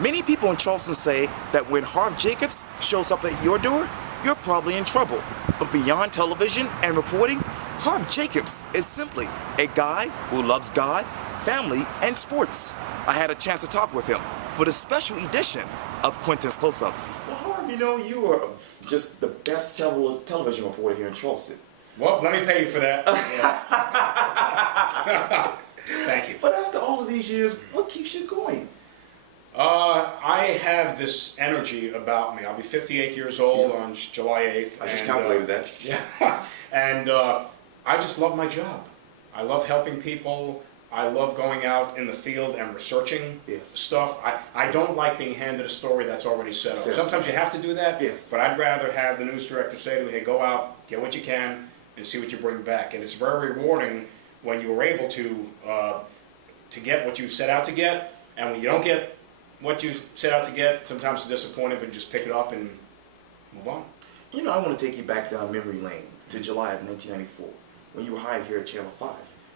Many people in Charleston say that when Harve Jacobs shows up at your door, you're probably in trouble. But beyond television and reporting, Harve Jacobs is simply a guy who loves God, family, and sports. I had a chance to talk with him for the special edition of Quintin's Close-Ups. Well, Harve, you know, you are just the best television reporter here in Charleston. Well, let me pay you for that. Thank you. But after all of these years, what keeps you going? I have this energy about me. I'll be 58 years old on July 8th. I just calculated that. Yeah. And I just love my job. I love helping people. I love going out in the field and researching stuff. I don't like being handed a story that's already set up. Sometimes you have to do that, but I'd rather have the news director say to me, hey, go out, get what you can, and see what you bring back. And it's very rewarding when you were able to get what you set out to get, and when you don't get what you set out to get, sometimes it's disappointing, but just pick it up and move on. You know, I want to take you back down memory lane to July of 1994, when you were hired here at Channel 5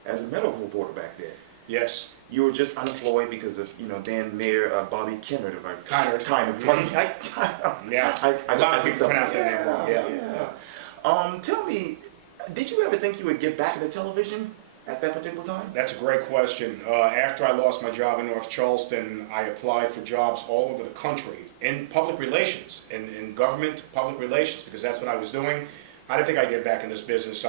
as a medical reporter back then. Yes. You were just unemployed because of, you know, then Mayor Bobby Kennard, if I... Kennard. Yeah. A lot of people pronounce that name wrong. Yeah. Tell me, did you ever think you would get back into television at that particular time? That's a great question. After I lost my job in North Charleston, I applied for jobs all over the country in public relations, in government public relations, because that's what I was doing. I didn't think I'd get back in this business.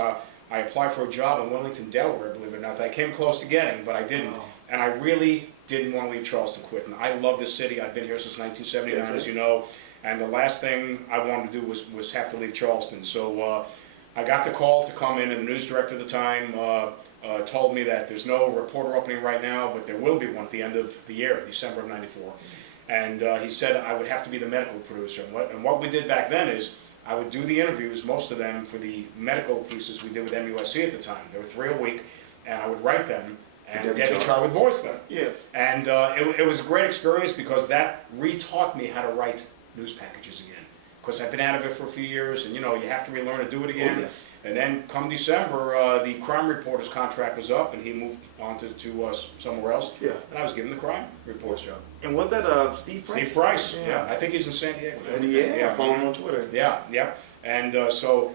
I applied for a job in Wilmington, Delaware, believe it or not, that I came close to getting, but I didn't. Oh. And I really didn't want to leave Charleston, Quintin. I love this city. I've been here since 1979, as you know, and the last thing I wanted to do was have to leave Charleston. So I got the call to come in, and the news director at the time told me that there's no reporter opening right now, but there will be one at the end of the year, December of '94. And he said I would have to be the medical producer. And what we did back then is I would do the interviews, most of them, for the medical pieces we did with MUSC at the time. There were 3 a week, and I would write them, and Debbie Char would voice them. Yes. And it was a great experience because that re-taught me how to write news packages again. Because I've been out of it for a few years, and you know, you have to relearn to do it again. Oh, yes. And then come December, the crime reporter's contract was up, and he moved on to somewhere else. Yeah. And I was given the crime reporter's job. And was that Steve Price? Steve Price, yeah. I think he's in San Diego. San Diego, yeah. Follow him on Twitter. Yeah, yeah. And so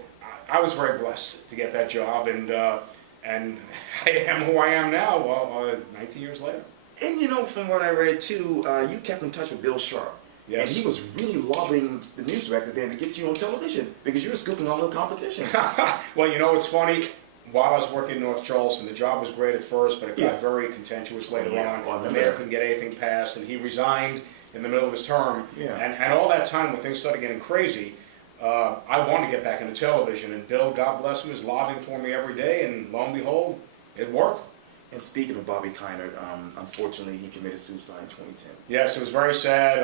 I was very blessed to get that job, and I am who I am now, 19 years later. And you know, from what I read too, you kept in touch with Bill Sharp. Yes. And he was really lobbying the news director then to get you on television because you were scooping all the competition. Well, you know, it's funny. While I was working in North Charleston, the job was great at first, but it got very contentious later on. The mayor couldn't get anything passed, and he resigned in the middle of his term. Yeah. And all that time, when things started getting crazy, I wanted to get back into television. And Bill, God bless him, was lobbying for me every day, and lo and behold, it worked. And speaking of Bobby Kennard, unfortunately, he committed suicide in 2010. Yes, it was very sad.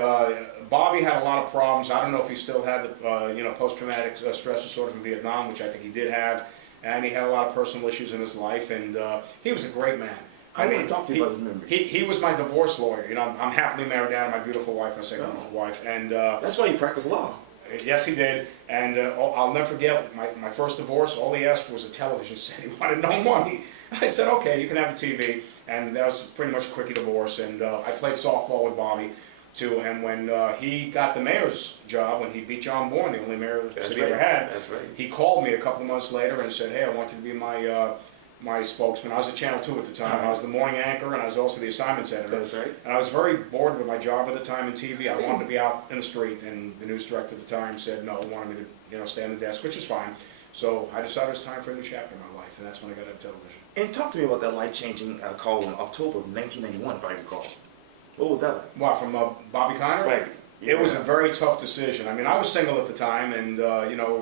Bobby had a lot of problems. I don't know if he still had the post-traumatic stress disorder from Vietnam, which I think he did have, and he had a lot of personal issues in his life. And he was a great man. I want to talk to you about his memories. He was my divorce lawyer. You know, I'm happily married now to my beautiful wife, my second beautiful wife, and that's why you practiced law. Yes, he did. And I'll never forget my first divorce. All he asked for was a television set. He wanted no money. I said, okay, you can have the TV. And that was pretty much a quickie divorce. And I played softball with Bobby, too. And when he got the mayor's job, when he beat John Bourne, the only mayor the city ever had, he called me a couple months later and said, hey, I want you to be my spokesman. I was at Channel 2 at the time. I was the morning anchor, and I was also the assignments editor. That's right. And I was very bored with my job at the time in TV. I wanted to be out in the street, and the news director at the time said no, wanted me to stay on the desk, which is fine. So I decided it was time for a new chapter in my life, and that's when I got into television. And talk to me about that life-changing call in October of 1991, if I recall. What was that like? What, from Bobby Kennard? Right. Yeah. It was a very tough decision. I mean, I was single at the time, and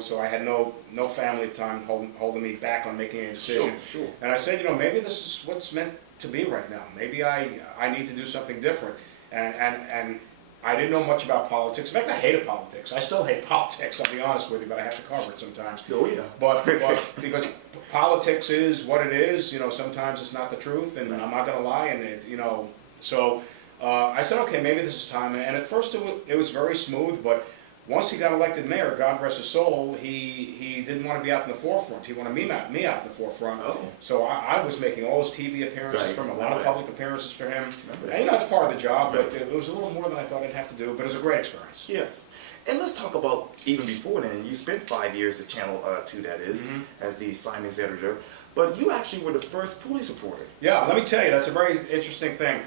so I had no family at the time holding me back on making a decision. Sure. And I said, maybe this is what's meant to be right now. Maybe I need to do something different. And I didn't know much about politics. In fact, I hated politics. I still hate politics, I'll be honest with you, but I have to cover it sometimes. Oh, yeah. But because politics is what it is, sometimes it's not the truth, and I'm not going to lie, and so I said, okay, maybe this is time. And at first it was very smooth, but once he got elected mayor, God rest his soul, he didn't want to be out in the forefront. He wanted me out in the forefront. Oh. So I was making all his TV appearances Right. for him, a lot of public appearances for him. Remember And, you know, it's part of the job, Right. but it was a little more than I thought I'd have to do, but it was a great experience. Yes. And let's talk about even before then. You spent 5 years at Channel 2, that is, as the assignments editor. But you actually were the first police reporter. Yeah, let me tell you, that's a very interesting thing.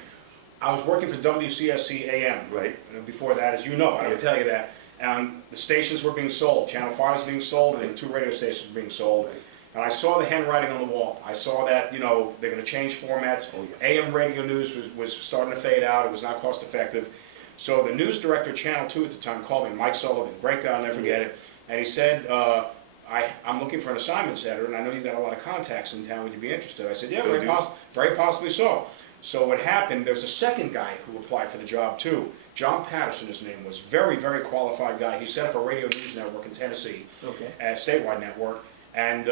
I was working for WCSC-AM. Right. Before that, as you know, I don't tell you that. And the stations were being sold. Channel 5 was being sold, and the 2 radio stations were being sold. Right. And I saw the handwriting on the wall. I saw that, you know, they're going to change formats. Oh, yeah. AM radio news was starting to fade out. It was not cost effective. So the news director of Channel 2 at the time called me, Mike Sullivan, great guy, I'll never forget it. And he said, I'm looking for an assignments editor, and I know you've got a lot of contacts in town. Would you be interested? I said, yeah, very possibly so. So what happened, there's a second guy who applied for the job too. John Patterson, his name was. Very, very qualified guy. He set up a radio news network in Tennessee, a statewide network. And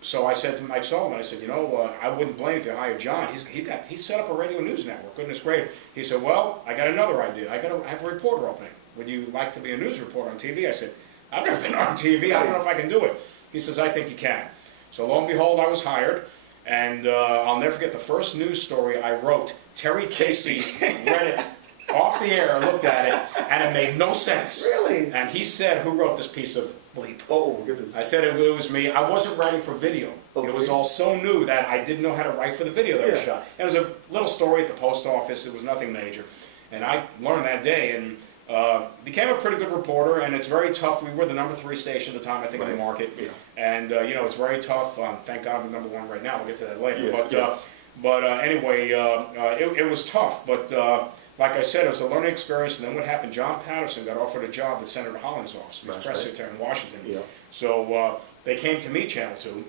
so I said to Mike Sullivan, I said, you know, I wouldn't blame if you hired John. He set up a radio news network. Goodness great. He said, well, I got another idea. I have a reporter opening. Would you like to be a news reporter on TV? I said, I've never been on TV. I don't know if I can do it. He says, I think you can. So lo and behold, I was hired. And I'll never forget the first news story I wrote. Terry Casey read it off the air, looked at it, and it made no sense. Really? And he said, who wrote this piece of bleep? Oh, goodness. I said it was me. I wasn't writing for video. Okay. It was all so new that I didn't know how to write for the video that was shot. It was a little story at the post office. It was nothing major. And I learned that day and became a pretty good reporter, and it's very tough. We were the #3 station at the time, I think, in the market. Yeah. And, you know, it's very tough. Thank God we're #1 right now. We'll get to that later. Yes, But anyway, it was tough. But like I said, it was a learning experience. And then what happened, John Patterson got offered a job at Senator Holland's office, his press secretary in Washington. Yeah. So they came to me, Channel 2,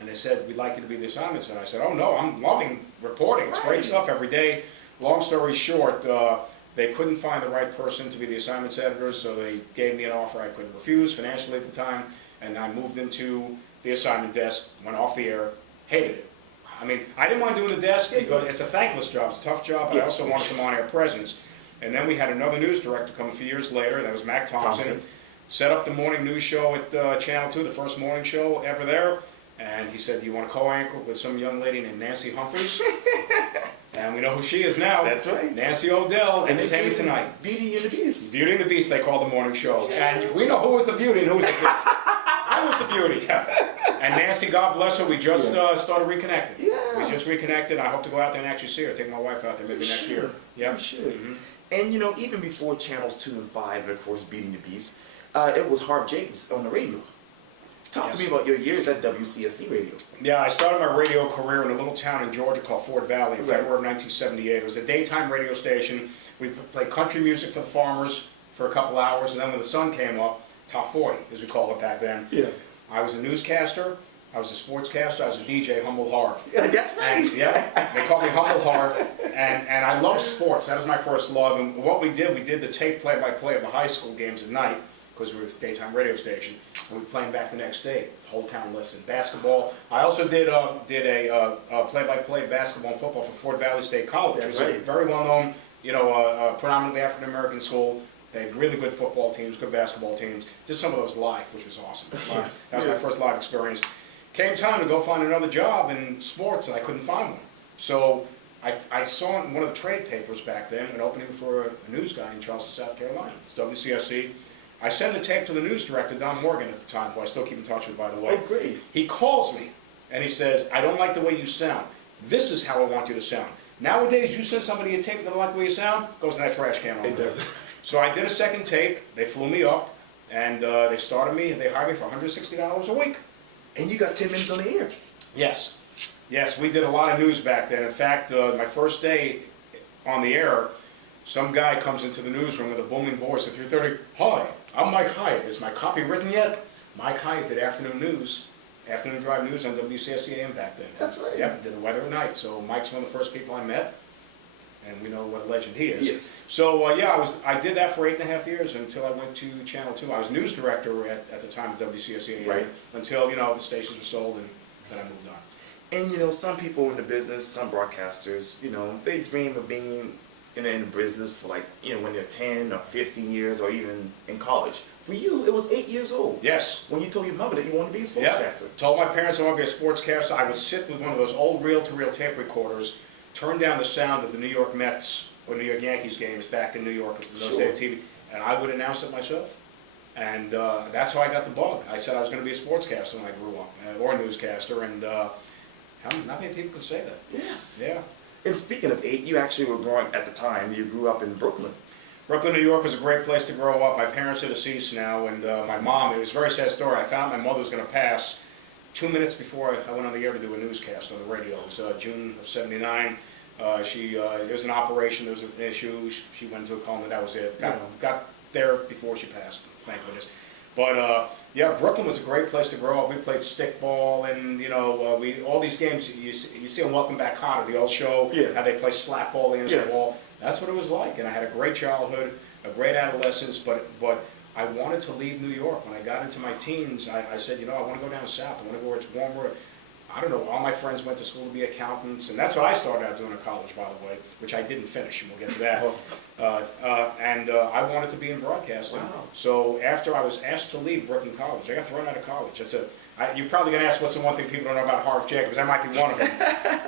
and they said, we'd like you to be the assignments. And I said, oh, no, I'm loving reporting. It's great stuff every day. Long story short, they couldn't find the right person to be the assignments editor, so they gave me an offer I couldn't refuse financially at the time, and I moved into the assignment desk, went off the air, hated it. I mean, I didn't want to do the desk because it's a thankless job, it's a tough job, but I also wanted some on-air presence. And then we had another news director come a few years later, that was Mac Thompson. Set up the morning news show at Channel 2, the first morning show ever there, and he said, do you want to co-anchor with some young lady named Nancy Humphreys? And we know who she is now. That's right. Nancy O'Dell, Entertainment Tonight. Beauty and the Beast. Beauty and the Beast, they call the morning show. And we know who was the beauty and who was the beast. I was the beauty. And Nancy, God bless her, we just started reconnecting. Yeah. We just reconnected. I hope to go out there and actually see her. Take my wife out there maybe next year. Yeah. You should. And you know, even before Channels 2 and 5, and of course Beauty and the Beast, it was Harve Jacobs on the radio. Talk to me about your years at WCSC Radio. Yeah, I started my radio career in a little town in Georgia called Fort Valley in February of 1978. It was a daytime radio station. We played country music for the farmers for a couple hours, and then when the sun came up, Top 40, as we called it back then. Yeah. I was a newscaster, I was a sportscaster, I was a DJ, Humble Harve. Yeah, that's right. And, yeah, they called me Humble Harve, and I love sports. That was my first love. And what we did the tape play-by-play of the high school games at night, because we were a daytime radio station, and we were playing back the next day. The whole town listened. Basketball. I also did a play-by-play basketball and football for Fort Valley State College. That's it was right. a very well-known, you know, predominantly African-American school. They had really good football teams, good basketball teams. Did some of those live, which was awesome. Yes. That was my first live experience. Came time to go find another job in sports, and I couldn't find one. So I saw in one of the trade papers back then an opening for a news guy in Charleston, South Carolina. It's WCSC. I sent the tape to the news director, Don Morgan, at the time, who I still keep in touch with, by the way. Oh, great. He calls me, and he says, I don't like the way you sound. This is how I want you to sound. Nowadays, you send somebody a tape that don't like the way you sound, goes in that trash can. It does. So I did a second tape. They flew me up, and they started me, and they hired me for $160 a week. And you got 10 minutes on the air. Yes. Yes, we did a lot of news back then. In fact, my first day on the air, some guy comes into the newsroom with a booming voice at 3:30. Hi, I'm Mike Hyatt. Is my copy written yet? Mike Hyatt did afternoon news, afternoon drive news on WCSC-AM back then. That's right. Yep, did the weather at night. So Mike's one of the first people I met, and we know what a legend he is. Yes. So yeah, I did that for 8.5 years until I went to Channel 2. I was news director at the time of WCSC-AM, Right. until, you know, the stations were sold, and then I moved on. And you know, some people in the business, some broadcasters, you know, they dream of being in business for like, when they're 10 or 15 years or even in college. For you, it was 8 years old. Yes. When you told your mother that you wanted to be a sportscaster. Told my parents I wanted to be a sportscaster. I would sit with one of those old reel-to-reel tape recorders, turn down the sound of the New York Mets or New York Yankees games back in New York in those days of TV, and I would announce it myself. And that's how I got the bug. I said I was going to be a sportscaster when I grew up, or a newscaster, and not many people could say that. Yes. Yeah. And speaking of 8, you actually were growing, at the time, you grew up in Brooklyn. Brooklyn, New York was a great place to grow up. My parents are deceased now, and my mom, it was a very sad story. I found my mother was going to pass 2 minutes before I went on the air to do a newscast on the radio. It was June of '79. There was an operation, there was an issue. She went into a coma, that was it. Got there before she passed, thank goodness. But yeah, Brooklyn was a great place to grow up. We played stickball, and all these games. You see on Welcome Back Kotter, the old show, how they play slap ball against the wall. That's what it was like, and I had a great childhood, a great adolescence. But I wanted to leave New York. When I got into my teens, I said, I want to go down south. I want to go where it's warmer. I don't know, all my friends went to school to be accountants, and that's what I started out doing in college, by the way, which I didn't finish, and we'll get to that. I wanted to be in broadcasting. Wow. So after I was asked to leave Brooklyn College, I got thrown out of college. You're probably going to ask what's the one thing people don't know about Harve Jacobs. That might be one of them.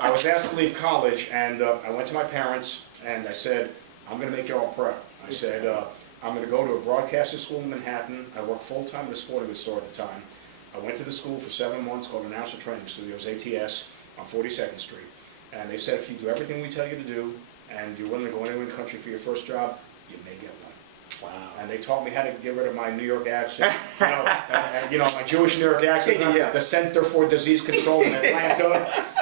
I was asked to leave college, and I went to my parents, and I said, I'm going to make you all proud. I said, I'm going to go to a broadcasting school in Manhattan. I worked full-time at a sporting goods store at the time. I went to the school for 7 months called Announcer Training Studios, ATS, on 42nd Street. And they said, if you do everything we tell you to do, and you're willing to go anywhere in the country for your first job, you may get one. Wow. And they taught me how to get rid of my New York accent, my Jewish New York accent, the Center for Disease Control in Atlanta,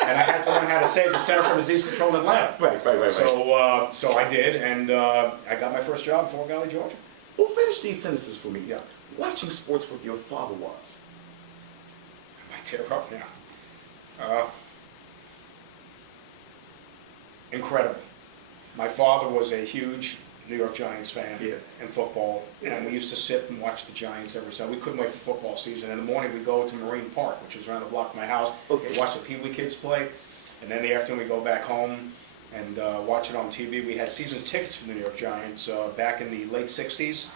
and I had to learn how to say the Center for Disease Control in Atlanta. Right. So I did, and I got my first job in Fort Valley, Georgia. Well, finish these sentences for me. Yeah. Watching sports with your father was? Tear up now. Incredible. My father was a huge New York Giants fan in football, and we used to sit and watch the Giants every Sunday. We couldn't wait for football season. In the morning, we'd go to Marine Park, which was around the block from my house, watch the Pee Wee kids play, and then in the afternoon, we'd go back home and watch it on TV. We had season tickets for the New York Giants back in the late 60s.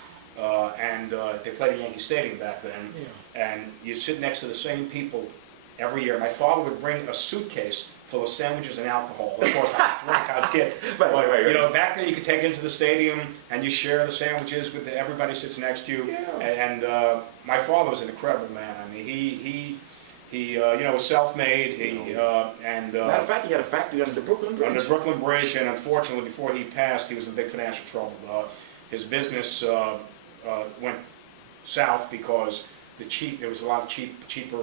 And they played at Yankee Stadium back then, and you'd sit next to the same people every year. My father would bring a suitcase full of sandwiches and alcohol. Of course, I drank, I was a kid. But back then you could take it into the stadium and you share the sandwiches with everybody sits next to you. And my father was an incredible man. I mean, he was self-made. Matter of fact, he had a factory under the Brooklyn Bridge. Under the Brooklyn Bridge, and unfortunately, before he passed, he was in big financial trouble. His business went south because there was a lot of cheaper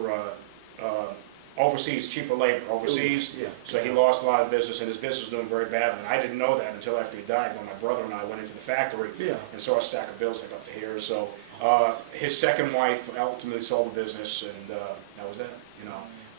labor overseas. So he lost a lot of business, and his business was doing very badly. And I didn't know that until after he died, when my brother and I went into the factory and saw a stack of bills like up to here. So his second wife ultimately sold the business, and that was it.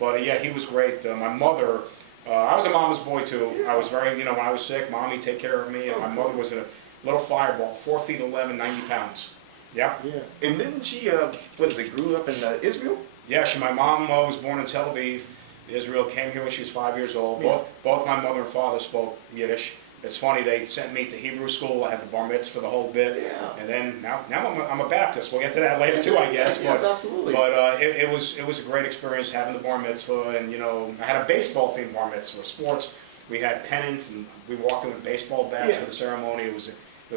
But yeah, he was great. My mother, I was a mama's boy too. I was very, when I was sick, mommy take care of me, and my mother was a little fireball, 4 feet 11, 90 pounds. Yeah. And didn't she, grew up in Israel? Yeah, my mom was born in Tel Aviv, Israel, came here when she was 5 years old. Both my mother and father spoke Yiddish. It's funny, they sent me to Hebrew school. I had the bar mitzvah for the whole bit. And then now I'm a Baptist. We'll get to that later too, I guess. Yes, absolutely. But it was a great experience having the bar mitzvah, and I had a baseball themed bar mitzvah, sports. We had pennants, and we walked in with baseball bats for the ceremony. It was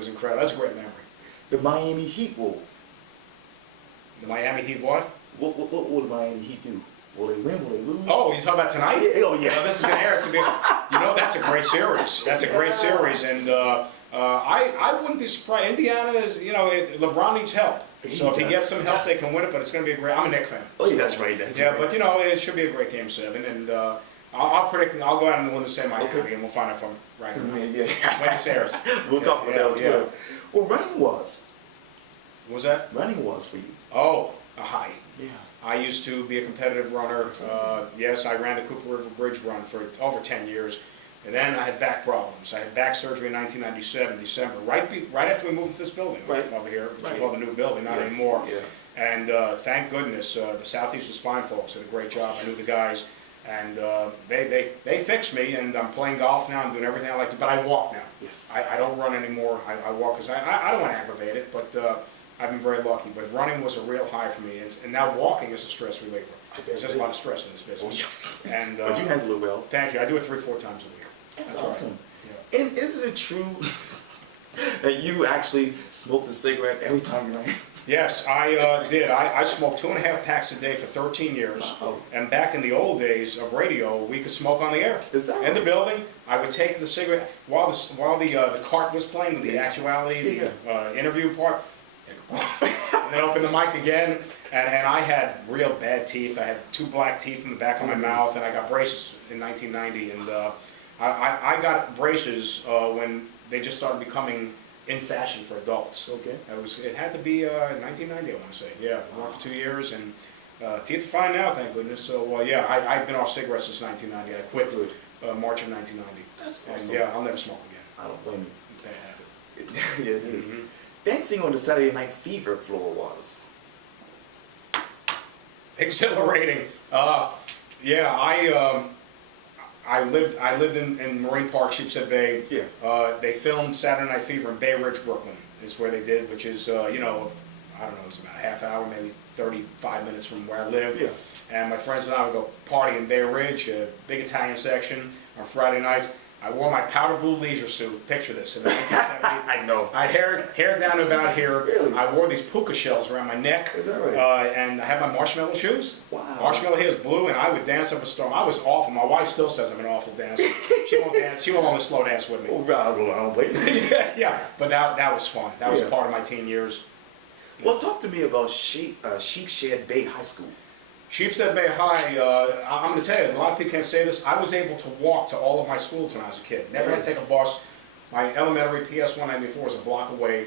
incredible. That was a great memory. The Miami Heat will. The Miami Heat what? What will the Miami Heat do? Will they win? Will they lose? Oh, you talking about tonight? This is going to air. It's going to be. That's a great series. That's a great series, and I wouldn't be surprised. Indiana is, LeBron needs help. So if he gets some help, they can win it. But it's going to be a great. I'm a Knicks fan. Oh yeah, that's right. But it should be a great Game 7, and I'll predict. I'll go out and win the same Miami, and we'll find out if I'm right or not. When it airs. We'll talk about that on Twitter. Well, running was. What was that? Running was for you. Oh, a high. Yeah. I used to be a competitive runner. Yes, I ran the Cooper River Bridge run for over 10 years. And then I had back problems. I had back surgery in 1997, December, right after we moved into this building over here, which is called the new building, not anymore. And thank goodness, the Southeastern Spine folks did a great job. I knew the guys. And they fixed me, and I'm playing golf now. I'm doing everything I like to, but I walk now. Yes. I don't run anymore. I walk because I don't want to aggravate it, but I've been very lucky. But running was a real high for me, and now walking is a stress reliever. There's just a lot of stress in this business. Oh, yes. And, but you handle it well. Thank you. I do it 3-4 times a week. That's awesome. Right. Yeah. And isn't it true that you actually smoked a cigarette every time you ran? Yes, I did. I smoked 2.5 packs a day for 13 years. Wow. And back in the old days of radio, we could smoke on the air. Is that in the right? building, I would take the cigarette while the cart was playing with the actuality, the interview part, and then open the mic again. And I had real bad teeth. I had 2 black teeth in the back of my mouth, and I got braces in 1990. And I got braces when they just started becoming in fashion for adults. Okay. It had to be 1990, I want to say. Yeah, I went for 2 years, and teeth are fine now, thank goodness. So yeah, I've been off cigarettes since 1990. I quit March of 1990. That's awesome. And yeah, I'll never smoke again. I don't blame Bad habit. you. Yeah, it is. Dancing on the Saturday Night Fever floor was exhilarating. Yeah, I lived in Marine Park, Sheepshead Bay. Yeah. They filmed Saturday Night Fever in Bay Ridge, Brooklyn, is where they did, which is, you know, I don't know, it's about a half hour, maybe 35 minutes from where I live. Yeah. And my friends and I would go party in Bay Ridge, a big Italian section on Friday nights. I wore my powder blue leisure suit. Picture this. In the 1970s. I know. I had hair down to about here. Really? I wore these puka shells around my neck. Is that right? And I had my marshmallow shoes. Wow. Marshmallow heels, blue, and I would dance up a storm. I was awful. My wife still says I'm an awful dancer. She won't dance. She won't want to slow dance with me. Oh, God, I don't wait. Yeah, but that was fun. That was Yeah. part of my teen years. Well, talk to me about Sheepshead Bay High School. Sheepshead Bay High, I'm going to tell you, a lot of people can't say this, I was able to walk to all of my schools when I was a kid. Never had to take a bus. My elementary PS 194 was a block away.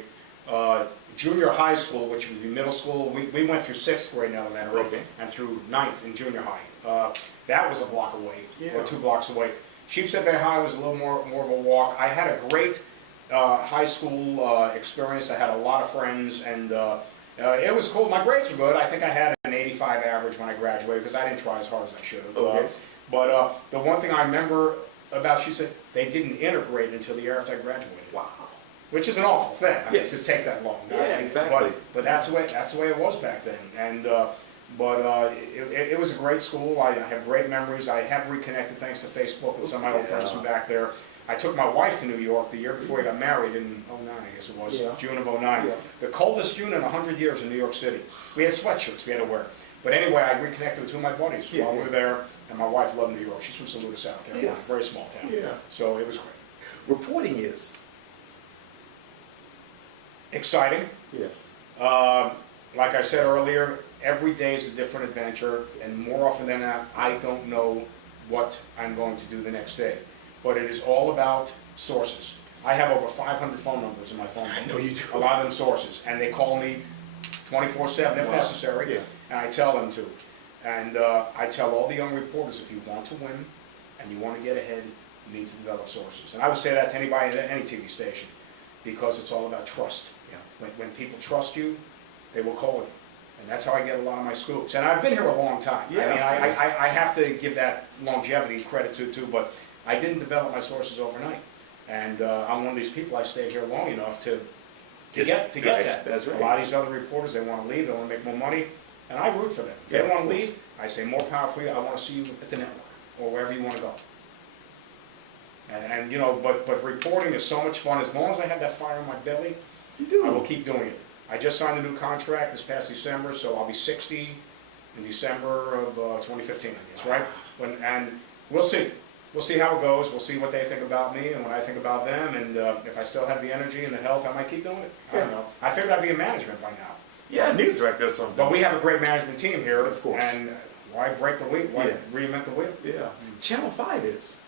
Junior high school, which would be middle school, we went through 6th grade in elementary and through 9th in junior high. That was a block away, or 2 blocks away. Sheepshead Bay High was a little more of a walk. I had a great high school experience. I had a lot of friends, and it was cool. My grades were good. I think I had an 85 average when I graduated because I didn't try as hard as I should have. Okay. But the one thing I remember about Sheepshead, they didn't integrate until the year after I graduated. Wow. Which is an awful thing. I mean, Yes. to take that long. Yeah, exactly. But that's the way it was back then. And it was a great school. I have great memories. I have reconnected thanks to Facebook with some of my old friends from back there. I took my wife to New York the year before we got married in '09, I guess it was, June of '09. Yeah. The coldest June in 100 years in New York City. We had sweatshirts we had to wear. But anyway, I reconnected with 2 of my buddies while we were there, and my wife loved New York. She's from Saluda, South Carolina, Yes. very small town. Yeah. So it was great. Reporting is? Exciting. Yes. Like I said earlier, every day is a different adventure, and more often than not, I don't know what I'm going to do the next day. But it is all about sources. I have over 500 phone numbers in my phone book. I know you do. A lot of them sources, and they call me 24/7 if necessary, Yeah. and I tell them to. And I tell all the young reporters, if you want to win and you want to get ahead, you need to develop sources. And I would say that to anybody at any TV station, because it's all about trust. Yeah. When people trust you, they will call you. And that's how I get a lot of my scoops. And I've been here a long time. Yeah, I mean, I have to give that longevity credit to too, but I didn't develop my sources overnight. And I'm one of these people, I stayed here long enough to get that. That's right. A lot of these other reporters, they want to leave, they want to make more money, and I root for them. If they want to leave, I say more power for you, I want to see you at the network, or wherever you want to go. And you know, but reporting is so much fun. As long as I have that fire in my belly, You do. I will keep doing it. I just signed a new contract this past December, so I'll be 60 in December of 2015, I guess, right? And we'll see. We'll see how it goes. We'll see what they think about me and what I think about them. And if I still have the energy and the health, I might keep doing it. I don't know. I figured I'd be in management by now. Yeah, news director or something. But we have a great management team here. Of course. And why break the wheel? Why reinvent the wheel? Yeah. Channel 5 is?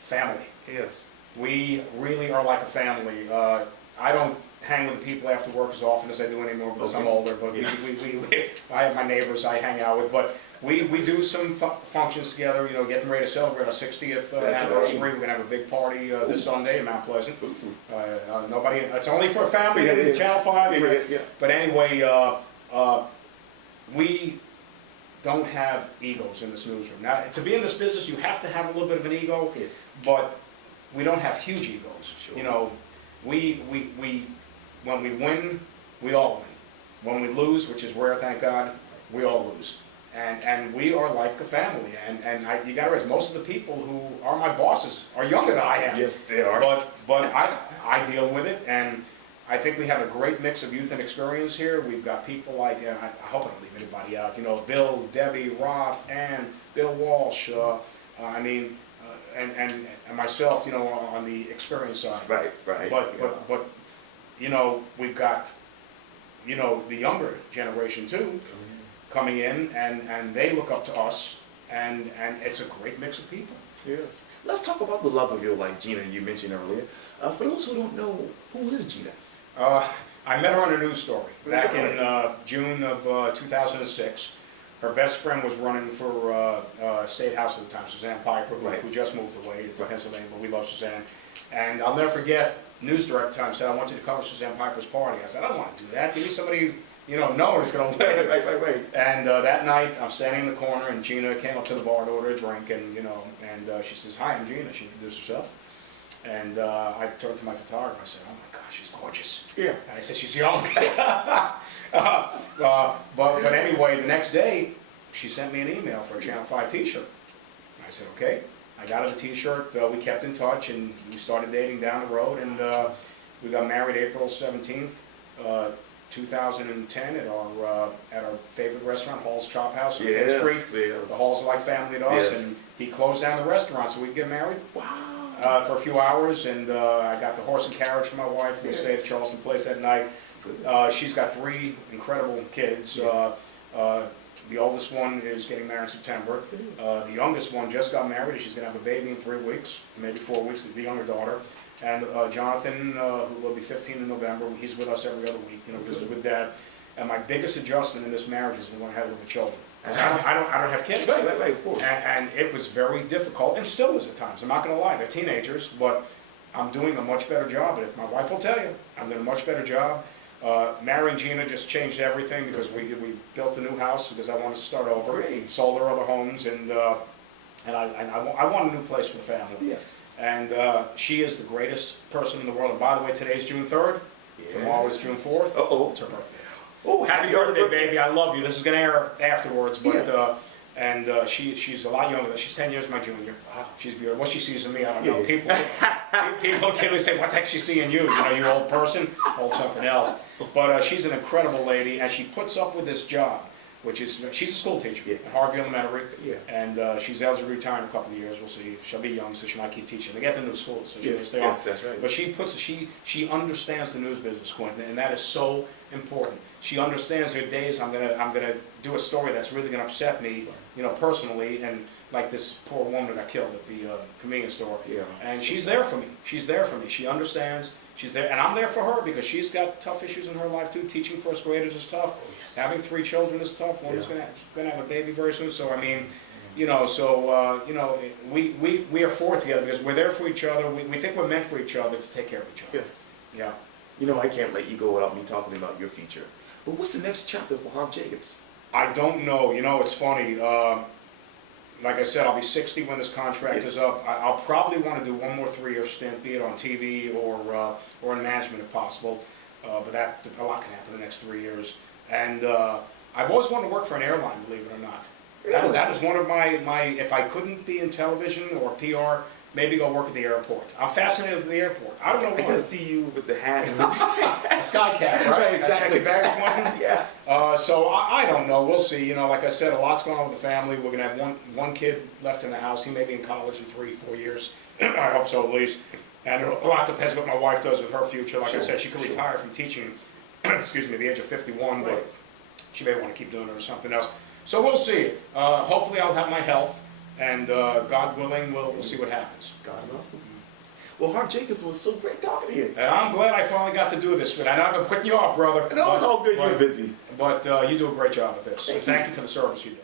Family. Yes. We really are like a family. I don't hang with the people after work as often as I do anymore because I'm older, but I have my neighbors I hang out with, but we do some functions together, you know, getting ready to celebrate our 60th anniversary. We're going to have a big party this Sunday in Mount Pleasant. Nobody, it's only for a family in Channel 5. But anyway, don't have egos in this newsroom. Now, to be in this business, you have to have a little bit of an ego, Yes. but we don't have huge egos. Sure. You know, we when we win, we all win. When we lose, which is rare, thank God, we all lose. And we are like a family. And you got to realize, most of the people who are my bosses are younger than I am. Yes, they are. But I deal with it, and I think we have a great mix of youth and experience here. We've got people like, and I hope I don't leave anybody out, you know, Bill, Debbie, Roth, Ann, Bill Walsh, and myself, you know, on the experience side. Right. But you know, we've got, you know, the younger generation too, coming in, and they look up to us, and it's a great mix of people. Yes. Let's talk about the love of your life, Gina, you mentioned earlier. For those who don't know, who is Gina? I met her on a news story back in June of 2006. Her best friend was running for State House at the time, Suzanne Piper, who just moved away to Pennsylvania, but we love Suzanne. And I'll never forget, news director time said, I want you to cover Suzanne Piper's party. I said, I don't want to do that. Give me somebody, you know who's going to win. Right. And that night, I'm standing in the corner, and Gina came up to the bar to order a drink, and she says, hi, I'm Gina. She introduced herself. And I turned to my photographer, I said, oh my gosh, she's gorgeous. Yeah. And I said, she's young. But anyway, the next day, she sent me an email for a Channel 5 t-shirt. I said, okay. I got her the t-shirt, we kept in touch, and we started dating down the road, and we got married April 17th, 2010 at our favorite restaurant, Hall's Chop House on King Street. Yes. The Halls are like family to us, and he closed down the restaurant so we could get married. Wow. For a few hours, and I got the horse and carriage for my wife. We stayed at Charleston Place that night. She's got 3 incredible kids. The oldest one is getting married in September. The youngest one just got married, and she's going to have a baby in 3 weeks, maybe 4 weeks, the younger daughter. And Jonathan, who will be 15 in November, he's with us every other week, you know, because he's with Dad. And my biggest adjustment in this marriage is when I had with the children. I don't have kids. Right, of course. And it was very difficult, and still is at times. I'm not going to lie, they're teenagers, but I'm doing a much better job at it. My wife will tell you, I'm doing a much better job. Marrying Gina just changed everything, because we built a new house because I wanted to start over. Great. Sold our other homes, and I want a new place for the family. Yes. And she is the greatest person in the world. And by the way, today's June 3rd. Yeah. Tomorrow is June 4th. Uh-oh. It's her birthday. Oh, happy birthday, baby. I love you. This is going to air afterwards, but she's a lot younger. She's 10 years my junior. Wow. She's beautiful. What she sees in me, I don't know. People can say, what the heck she see in you? You know, you old person, old something else. But she's an incredible lady, and she puts up with this job, which is, she's a school teacher at Harve Elementary, and she's eligible to retire in a couple of years. We'll see. She'll be young, so she might keep teaching. They get the new school, so she may stay on. Yes, that's right. But she understands the news business, Quintin, and that is so important. She understands there are days I'm gonna do a story that's really gonna upset me, you know, personally, and like this poor woman that got killed at the convenience store. Yeah. And she's there for me. She's there for me. She understands. She's there, and I'm there for her, because she's got tough issues in her life too. Teaching first graders is tough. Having 3 children is tough. One is gonna have a baby very soon. So I mean, you know, we are for it together, because we're there for each other. We think we're meant for each other to take care of each other. Yes. Yeah. You know, I can't let you go without me talking about your future. But what's the next chapter for Harve Jacobs? I don't know. You know, it's funny. Like I said, I'll be 60 when this contract is up. I'll probably want to do one more 3-year stint, be it on TV or in management if possible. But a lot can happen in the next 3 years. And I've always wanted to work for an airline, believe it or not. Really? That is one of my, if I couldn't be in television or PR, maybe go work at the airport. I'm fascinated with the airport. I don't know why. I can see you with the hat and a sky cap, right? Exactly. Check your bags, Quintin. Yeah. So I don't know. We'll see. You know, like I said, a lot's going on with the family. We're going to have one kid left in the house. He may be in college in 3-4 years. I hope so, at least. And a lot depends what my wife does with her future. Like I said, she could retire from teaching, excuse me, at the age of 51, but she may want to keep doing it or something else. So we'll see. Hopefully I'll have my health, and God willing, we'll see what happens. God is awesome. Well, Harve Jacobs, was so great talking to you. And I'm glad I finally got to do this. I know I've been putting you off, brother. No, it's all good. You're busy. But you do a great job with this. Thank you for the service you do.